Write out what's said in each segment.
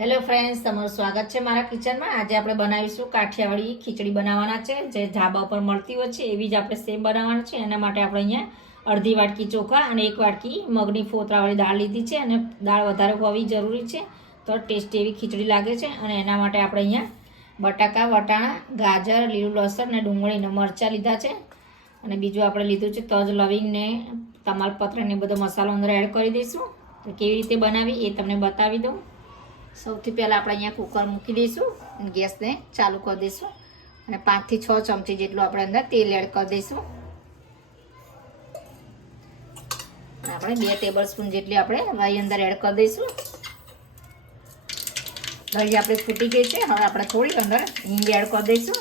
Hello friends, તમારું સ્વાગત છે મારા કિચનમાં. આજે આપણે બનાવીશું કાઠિયાવાડી ખીચડી બનાવવાના છે. જે ધાબા ઉપર મળતી હોય છે, એવી જ આપણે સેમ બનાવવાની છે. એના માટે આપણે અહીંયા અડધી વાટકી ચોખા અને એક વાટકી મગની ફોતરાવાળી દાળ લીધી છે અને દાળ વધારે હોવી જરૂરી છે. તો ટેસ્ટી એવી ખીચડી લાગે છે અને એના માટે આપણે અહીંયા બટાકા, વટાણા, ગાજર, લીલું લસણ અને ડુંગળીને મરચાં લીધા છે. અને બીજું આપણે લીધું છે તજ લવિંગને તમાલપત્ર ને બધો મસાલો અંદર એડ કરી દઈશું. તો કેવી રીતે બનાવી એ તમને બતાવી દઉં. સૌથી પહેલાં આપણે અહીંયા કુકર મૂકી દઈશું ગેસને ચાલુ કરી દઈશું. અને પાંચથી છ ચમચી જેટલું આપણે અંદર તેલ એડ કરી દઈશું. આપણે બે ટેબલ સ્પૂન જેટલી આપણે રાઈ અંદર એડ કરી દઈશું. રાઈ આપણે ફૂટી ગઈ છે. હવે આપણે થોડી અંદર હિંગ એડ કરી દઈશું.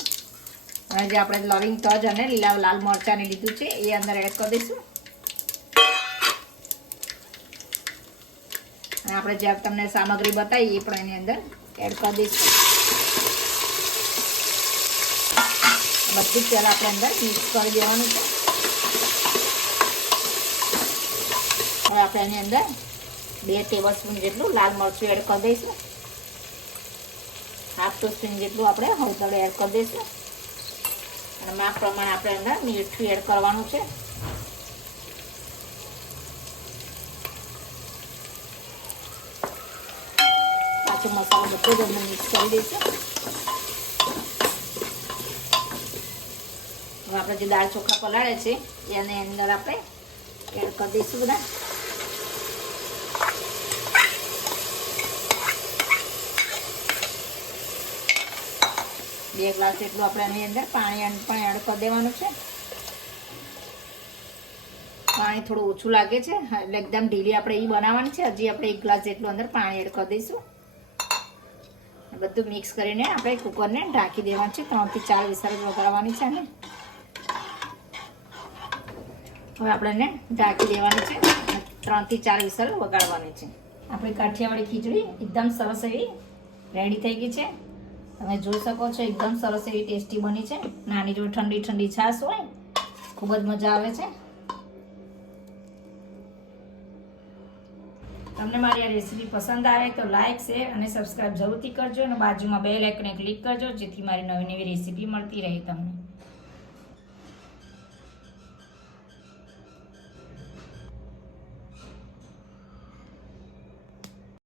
અને જે આપણે લવિંગ તજ અને લીલા લાલ મરચાંને લીધું છે, એ અંદર એડ કરી દઈશું. અને આપણે જે તમને સામગ્રી બતાવી, એ પણ એની અંદર એડ કરી દઈશું. બધી જ પહેલાં આપણે અંદર મિક્સ કરી દેવાનું છે. હવે આપણે એની અંદર બે ટેબલ સ્પૂન જેટલું લાલ મરચું એડ કરી દઈશું. હાફ ટુ સ્પૂન જેટલું આપણે હળદર એડ કરી દઈશું. અને માપ પ્રમાણે આપણે અંદર મીઠું એડ કરવાનું છે. પાછો મસાલો બધો જ અંદર મિક્સ કરી દઈશું. હવે આપણે જે દાળ ચોખા પલાળે છે, એને અંદર આપણે એડ કરી દઈશું બધા. બે ગ્લાસ જેટલું આપણે એની અંદર પાણી પણ એડ કરી દેવાનું છે. પાણી થોડું ઓછું લાગે છે એટલે એકદમ ઢીલી આપણે એ બનાવવાની છે. હજી આપણે એક ગ્લાસ જેટલું અંદર પાણી એડ કરી દઈશું. બધું મિક્સ કરીને આપણે કુકરને ઢાંકી દેવાનું છે. ત્રણથી ચાર વિસલ વગાડવાની છે ને હવે આપણે ઢાંકી દેવાની છે. ત્રણથી ચાર વિસલ વગાડવાની છે. આપણી કાઠિયાવાડી ખીચડી એકદમ સરસ એવી રેડી થઈ ગઈ છે. તમે જોઈ શકો છો એકદમ સરસ એવી ટેસ્ટી બની છે. નાની જો ઠંડી ઠંડી છાશ હોય, ખૂબ જ મજા આવે છે. તમને મારી આ રેસીપી પસંદ આવે તો લાઇક શેર અને સબસ્ક્રાઈબ જરૂરથી કરજો અને બાજુમાં બેલ આઇકને ક્લિક કરજો જેથી મારી નવી નવી રેસીપી મળતી રહે તમને.